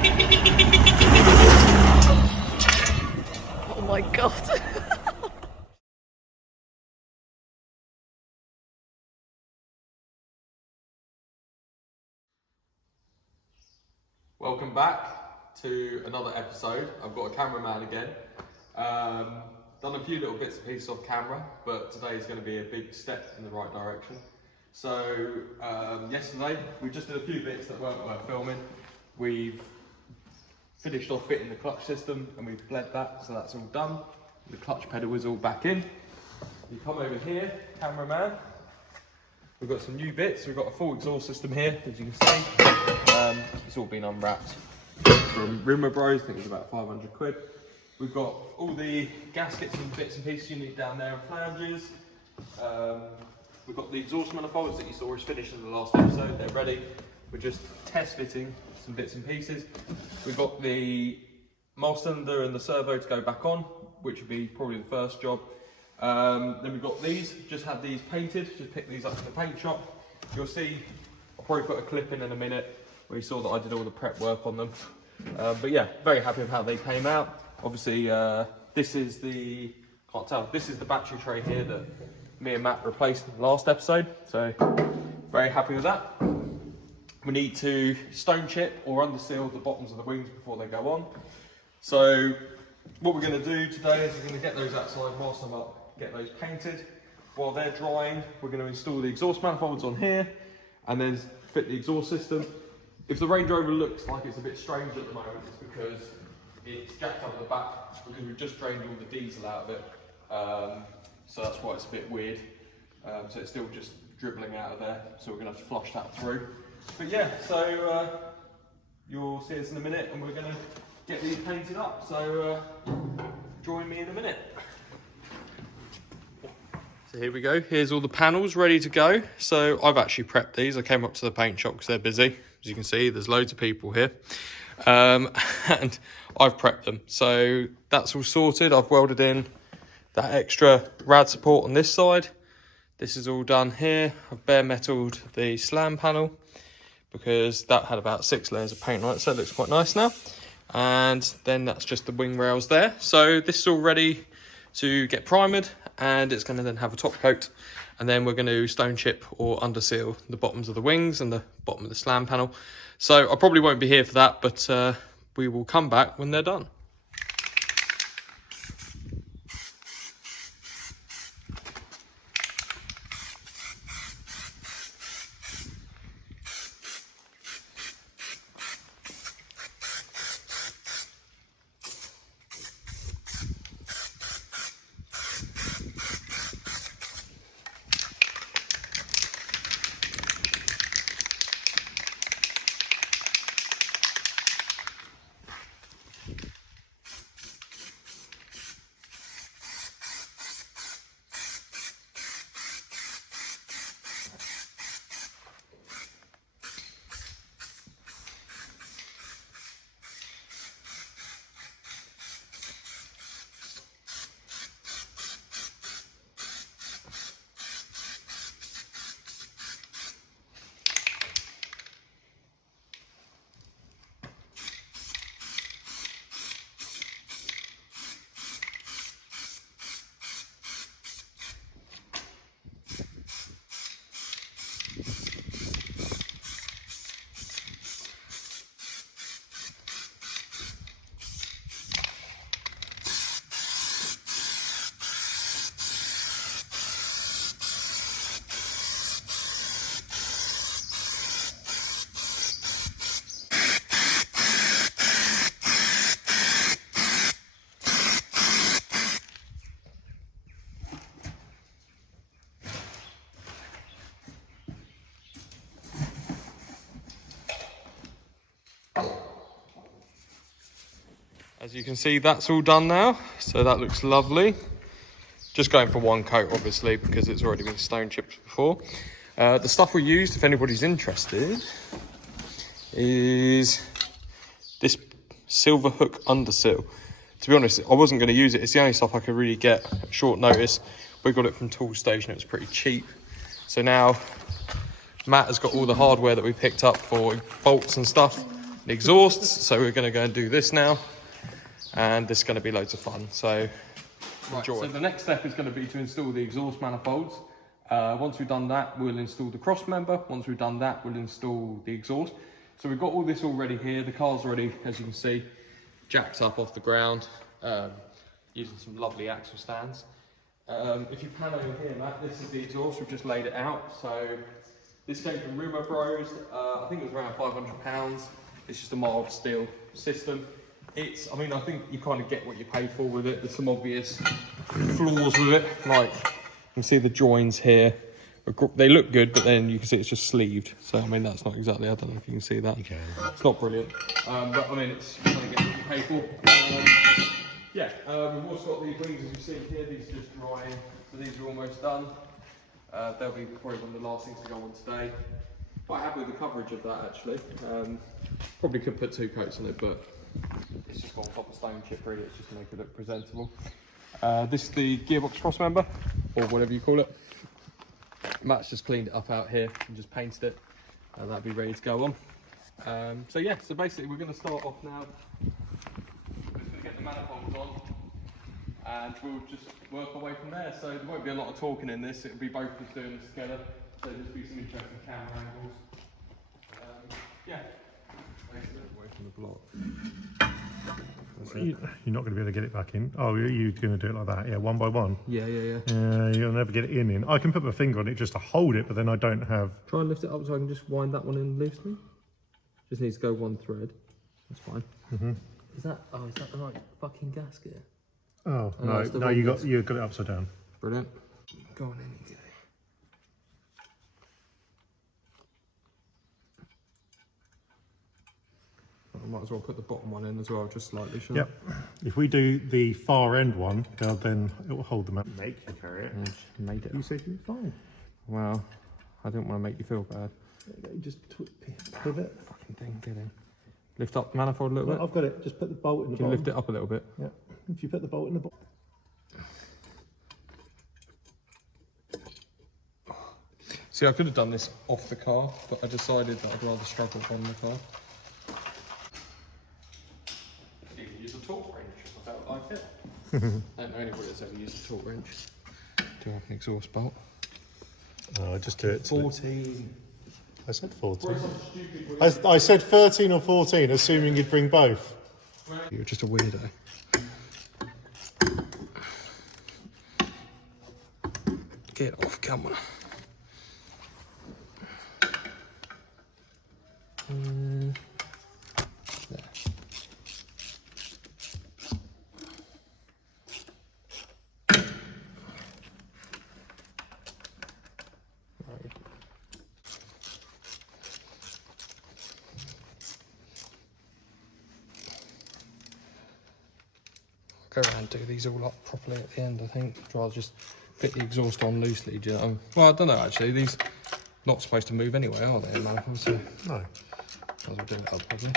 Oh my god. Welcome back to another episode. I've got a cameraman again. Done a few little bits and pieces off camera, but today is going to be a big step in the right direction. So yesterday we just did a few bits that weren't worth filming. We've finished off fitting the clutch system and we've bled that, so that's all done. The clutch pedal is all back in. You come over here, cameraman. We've got some new bits. We've got a full exhaust system here, as you can see. It's all been unwrapped from Rimmer Bros. I think it was about 500 quid. We've got all the gaskets and bits and pieces you need down there and flanges. We've got the exhaust manifolds that you saw us finished in the last episode. They're ready. We're just test fitting some bits and pieces. We've got the mole cylinder and the servo to go back on, which would be probably the first job. Then we've got these, just had these painted, just picked these up from the paint shop. You'll see, I'll probably put a clip in a minute where you saw that I did all the prep work on them. But yeah, very happy with how they came out. Obviously, this is the, this is the battery tray here that me and Matt replaced in the last episode. So, very happy with that. We need to stone chip or underseal the bottoms of the wings before they go on. So, what we're going to do today is we're going to get those outside whilst I'm up, get those painted. While they're drying, we're going to install the exhaust manifolds on here and then fit the exhaust system. If the Range Rover looks like it's a bit strange at the moment, it's because it's jacked up at the back because we've just drained all the diesel out of it. So that's why it's a bit weird. So it's still just dribbling out of there. So we're going to have to flush that through. But yeah, so you'll see us in a minute and we're going to get these painted up. So join me in a minute. So here we go. Here's all the panels ready to go. So I've actually prepped these. I came up to the paint shop because they're busy. As you can see, there's loads of people here. And I've prepped them. So that's all sorted. I've welded in that extra rad support on this side. This is all done here. I've bare metaled the slam panel because that had about 6 layers of paint on it. So it looks quite nice now. And then that's just the wing rails there. So this is all ready to get primered and it's going to then have a top coat. And then we're going to stone chip or underseal the bottoms of the wings and the bottom of the slam panel. So I probably won't be here for that, but we will come back when they're done. As you can see, that's all done now. So that looks lovely. Just going for one coat, obviously, because it's already been stone chipped before. The stuff we used, if anybody's interested, is this silver hook underseal. To be honest, I wasn't going to use it. It's the only stuff I could really get at short notice. We got it from Tool Station. It was pretty cheap. So now Matt has got all the hardware that we picked up for bolts and stuff. and exhausts. So we're going to go and do this now, and this is going to be loads of fun. So enjoy. So the next step is going to be to install the exhaust manifolds. Once we've done that, we'll install the cross member. Once we've done that, we'll install the exhaust. So we've got all this already here. The car's already, as you can see, jacked up off the ground, using some lovely axle stands. If you pan over here, Matt, this is the exhaust. We've just laid it out. So this came from Rumour Bros. I think it was around £500. It's just a mild steel system. I mean, I think you kind of get what you pay for with it. There's some obvious flaws with it, like you can see the joins here. They look good, but then you can see it's just sleeved. So I mean, that's not exactly. I don't know if you can see that. You can. It's not brilliant, but I mean, it's you kind of get what you pay for. Yeah, we've also got these wings, as you see here. These are just drying, so these are almost done. They'll be probably one of the last things to go on today. Quite happy with the coverage of that actually. Probably could put 2 coats on it, but it's just got on top of stone chip really. It's just to make it look presentable. This is the gearbox cross member, or whatever you call it. Matt's just cleaned it up out here and just painted it. That'll be ready to go on. So yeah, so basically we're going to start off now. We're just going to get the manifolds on, and we'll just work our way from there. So there won't be a lot of talking in this. It'll be both of us doing this together. So there'll just be some interesting camera angles. Yeah. Away from the block. You're not going to be able to get it back in. Oh, you're going to do it like that? Yeah, one by one? Yeah. You'll never get it in. I can put my finger on it just to hold it, but then I don't have... Try and lift it up so I can just wind that one in loosely. Just needs to go one thread. That's fine. Is that the right fucking gasket? Oh, no, you got it upside down. Brilliant. Go on in, you go. I might as well put the bottom one in as well, just slightly, sure. Yep. If we do the far end one, then it will hold them up. Make you carry it. Made it. You said you were fine. Well, I didn't want to make you feel bad. You just pivot. Fucking thing, get in. Lift up the manifold a little bit. I've got it. Just put the bolt in the bottom. Lift it up a little bit. Yeah. If you put the bolt in the bottom. See, I could have done this off the car, but I decided that I'd rather struggle on the car. You can use a torque wrench if I felt like it. I don't know anybody that's ever used a torque wrench. Do have an exhaust bolt. Oh, I just do it. 14. I said 14. I said 13 or 14, assuming you'd bring both. You're just a weirdo. Get off camera. There. Go around and do these all up properly at the end, I think. I'd rather just fit the exhaust on loosely, do you know? Well, I don't know actually, these not supposed to move anyway, are they, manifolds? So No. I was doing it up probably.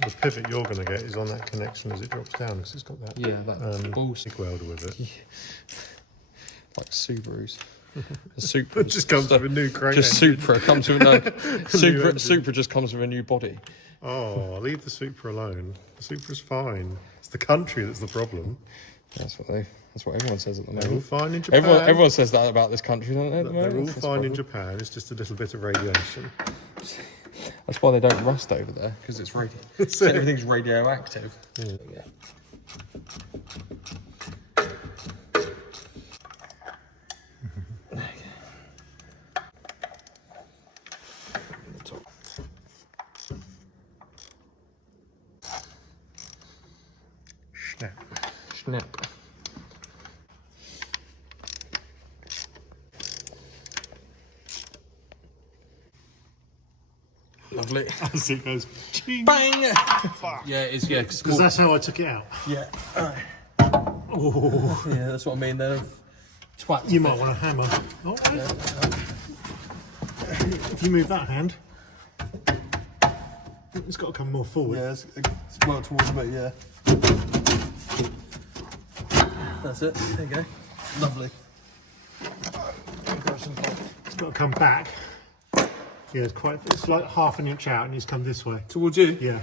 The pivot you're going to get is on that connection as it drops down, because it's got that big welder with it. Yeah. Like Subarus. Supra It just comes with a new crane. Just Supra comes with Supra just comes with a new body. Oh, leave the Supra alone. The Supra's fine. It's the country that's the problem. That's what everyone says at the They're all moment. fine in Japan. Everyone says that about this country, don't they? At the They're moment? all fine in Japan. It's just a little bit of radiation. That's why they don't rust over there, because it's everything's radioactive. Yeah. Snap. Lovely. As it goes, ching. Bang! Yeah, it is, yeah. Because that's how I took it out. Yeah. Oh. Yeah, that's what I mean. They're twats. You might want a hammer. Oh, yeah. If you move that hand, it's got to come more forward. Yeah, it's well towards me, yeah. That's it. There you go. Lovely. It's got to come back. Yeah, it's like half an inch out and he's come this way. Towards you? Yeah.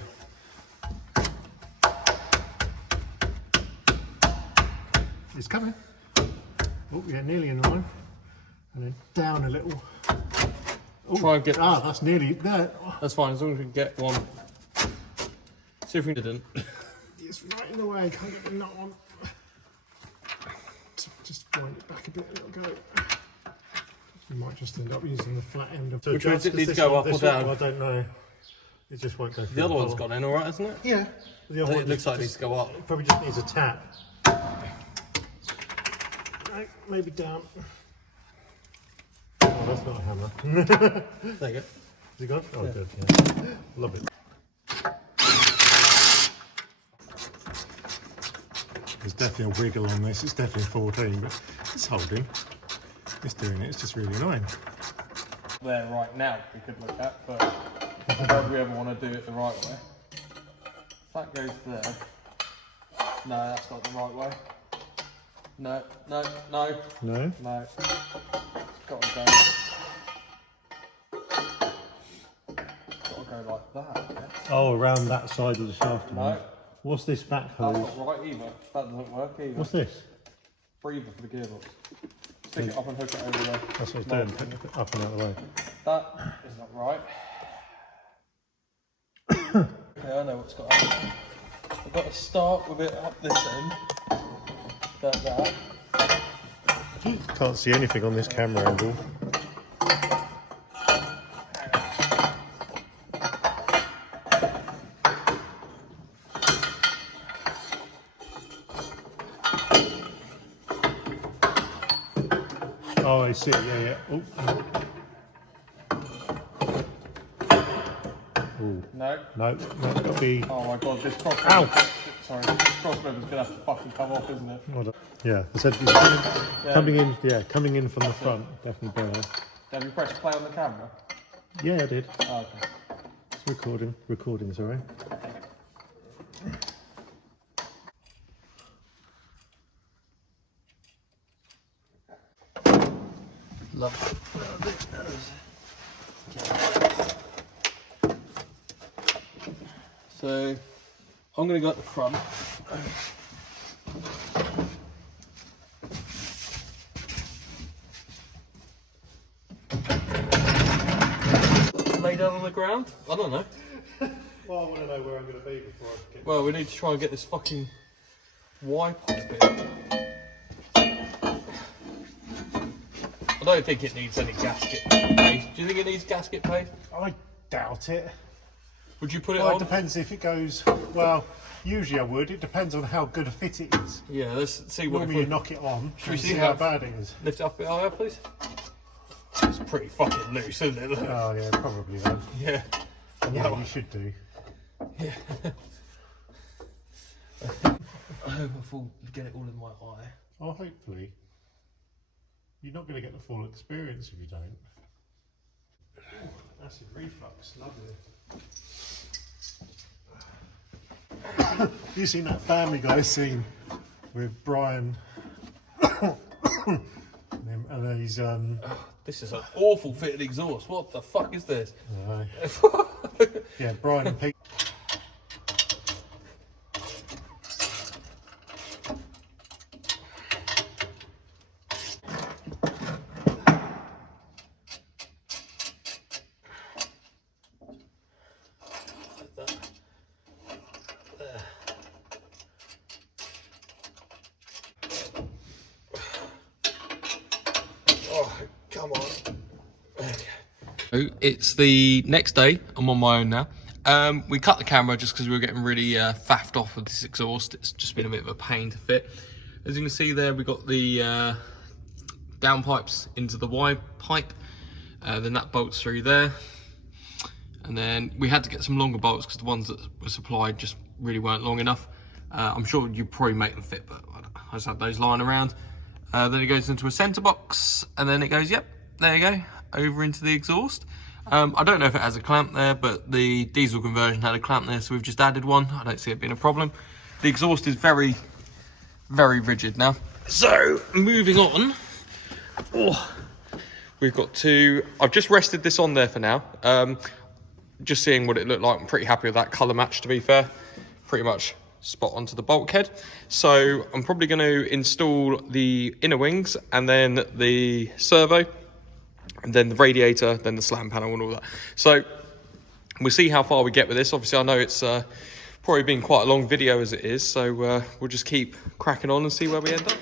He's coming. Oh, yeah, nearly in line. And then down a little. Oh, try and get... Ah, that's nearly there. That's fine, as long as we can get one. See if we didn't. It's right in the way, can't get the nut on. Just wind it back a bit, it'll go. You might just end up using the flat end of... So which way does it need to go, up or down? I don't know. It just won't go through. The other one's gone in alright, hasn't it? Yeah. The other one it looks like it needs to go up. It probably just needs a tap. Right, maybe down. Oh, that's not a hammer. There you go. Is it gone? Oh, yeah. Good. Yeah. Love it. There's definitely a wiggle on this. It's definitely 14, but it's holding. It's doing it. It's just really annoying. There right now we could look at, but don't we ever want to do it the right way? If that goes there, no, that's not the right way. No, no, no. No? No. It's got to go. Got to go like that. Yeah. Oh, around that side of the shaft. No. What's this back That's hose? not right either. That doesn't work either. What's this? Breather for the gearbox. Stick it up and hook it over there. That's what it's doing. Pick it up and out of the way. That is not right. Okay, I know what's got to happen. I've got to start with it up this end. Like that. Can't see anything on this camera angle. Oh, I see. Yeah. Oh. Ooh. No. No, it's got to be. Oh my god, this cross. Ow! Sorry, this crossmember's gonna have to fucking come off, isn't it? Yeah, I said coming in. Yeah, coming in from the front, definitely better. Have you pressed play on the camera? Yeah, I did. Oh, okay. It's recording. Recording, sorry. Love. So I'm going to go at the front. Lay down on the ground? I don't know. Well, I want to know where I'm going to be before I get... Well, we need to try and get this fucking Y pipe in. I don't think it needs any gasket paste. Do you think it needs gasket paste? I doubt it. Would you put it Well, on? it depends if it goes... Well, usually I would. It depends on how good a fit it is. Yeah, let's see what... Normally you knock it on Should we and see see how bad it is. Lift it up a bit higher, please. It's pretty fucking loose, isn't it? Look. Oh, yeah, probably then. Yeah. Yeah, you should do. Yeah. I hope I full get it all in my eye. Oh, hopefully. You're not going to get the full experience if you don't. Ooh, acid reflux, lovely. You seen that Family Guy scene with Brian and then he's This is an awful fitted exhaust. What the fuck is this? yeah, Brian and Pete. Come on. Okay. It's the next day. I'm on my own now. We cut the camera just because we were getting really faffed off with this exhaust. It's just been a bit of a pain to fit. As you can see there, we got the down pipes into the Y pipe. Then that bolts through there. And then we had to get some longer bolts because the ones that were supplied just really weren't long enough. I'm sure you'd probably make them fit, but I just had those lying around. Then it goes into a centre box, and then it goes, yep, there you go, over into the exhaust. I don't know if it has a clamp there, but the diesel conversion had a clamp there, so we've just added one. I don't see it being a problem. The exhaust is very, very rigid now. So, moving on, we're we've got to, I've just rested this on there for now. Just seeing what it looked like. I'm pretty happy with that colour match, to be fair. Pretty much spot onto the bulkhead. So I'm probably going to install the inner wings and then the servo and then the radiator, then the slam panel and all that. So we'll see how far we get with this. Obviously, I know it's probably been quite a long video as it is, so we'll just keep cracking on and see where we end up.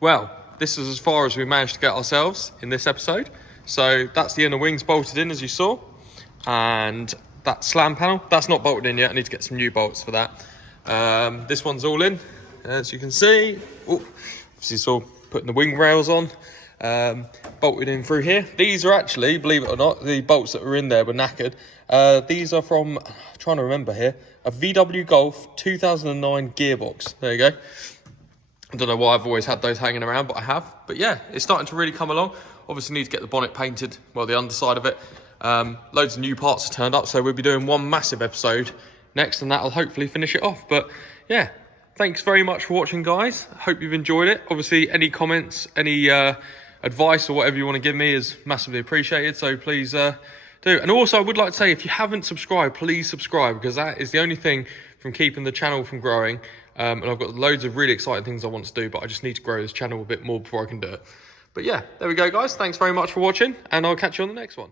Well, this is as far as we managed to get ourselves in this episode. So that's the inner wings bolted in, as you saw. And that slam panel, that's not bolted in yet. I need to get some new bolts for that. This one's all in, as you can see. Oh, obviously saw putting the wing rails on. Bolted in through here. These are actually, believe it or not, the bolts that were in there were knackered. These are from, I'm trying to remember here, a VW Golf 2009 gearbox. There you go. I don't know why I've always had those hanging around, but I have. But yeah, it's starting to really come along. Obviously need to get the bonnet painted, well, the underside of it. Loads of new parts have turned up, so we'll be doing one massive episode next, and that'll hopefully finish it off. But yeah, thanks very much for watching, guys. Hope you've enjoyed it. Obviously, any comments, any advice or whatever you want to give me is massively appreciated, so please do. And also, I would like to say, if you haven't subscribed, please subscribe, because that is the only thing from keeping the channel from growing. And I've got loads of really exciting things I want to do, but I just need to grow this channel a bit more before I can do it. But yeah, there we go, guys. Thanks very much for watching, and I'll catch you on the next one.